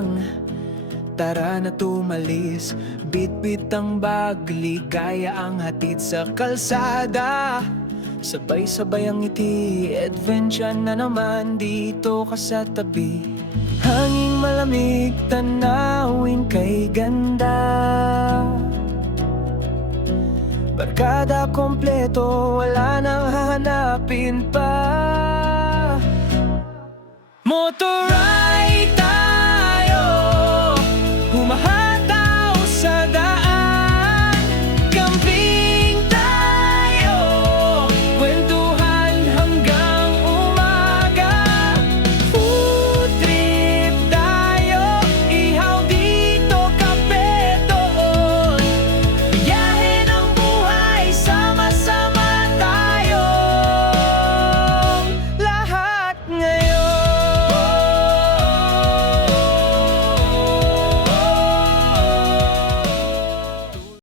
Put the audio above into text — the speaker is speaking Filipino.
lang, tara na tumalis. Bit-bit ang bag, ligaya ang hatid sa kalsada. Sabay-sabay ang ngiti, adventure na naman dito ka sa tabi. Hanging malamig, tanawin kay ganda. Barkada kompleto, wala nang hahanapin pa. Motor ride